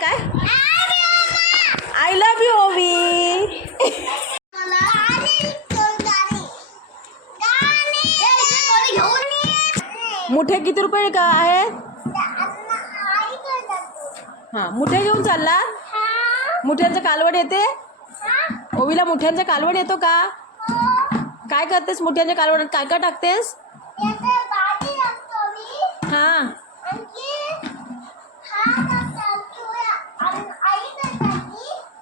काय? I love you ओवी मुठे किती रुपये का आहेत हां मुठे घेऊन चालला मुठ्यांचं कालवड येते? ओवीला मुठ्यांचं कालवड येतो का? काय करतेस? मुठ्यांच्या कालवडात काय काय टाकतेस?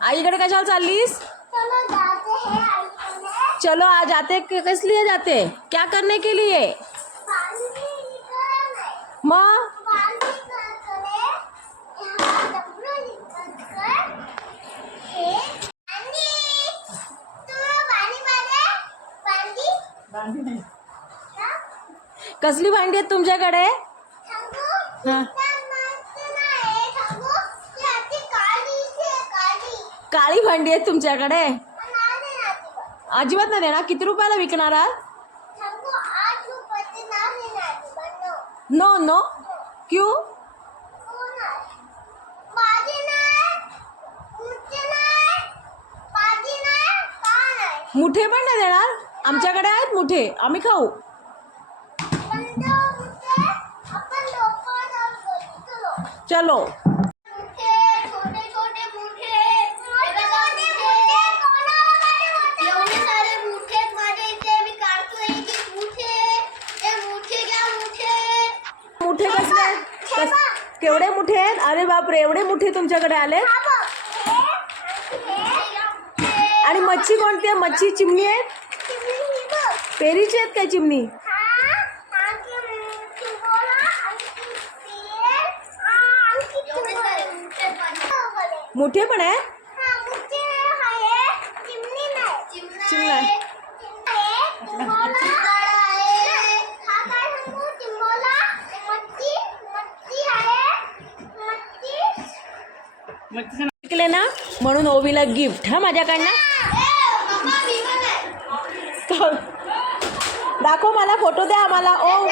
आईकडे कशाला चाललीस चलो आज आते किस लिए जाते क्या करने के लिए? मग कसली भांडी आहेत तुमच्याकडे हा. भांडी आहेत तुमच्याकडे? अजिबात नाही देणार? किती रुपयाला विकणार आहात नो नो क्यू मुठे पण नाही देणार? आमच्याकडे आहेत मुठे. आम्ही खाऊ. चलो. कस केवढे मुठे आहेत? अरे बापरे एवढे मुठे तुमच्याकडे आले आणि मच्छी कोणती आहे? मच्छी चिमणी आहेत? पेरीची आहेत काय चिमणी? मुठे पण आहे चिमणा. विकले ना म्हणून ओवीला गिफ्ट हा माझ्याकडनं? दाखव मला फोटो द्या आम्हाला. ओ.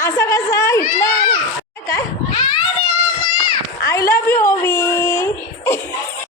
असं कसं? हिटलं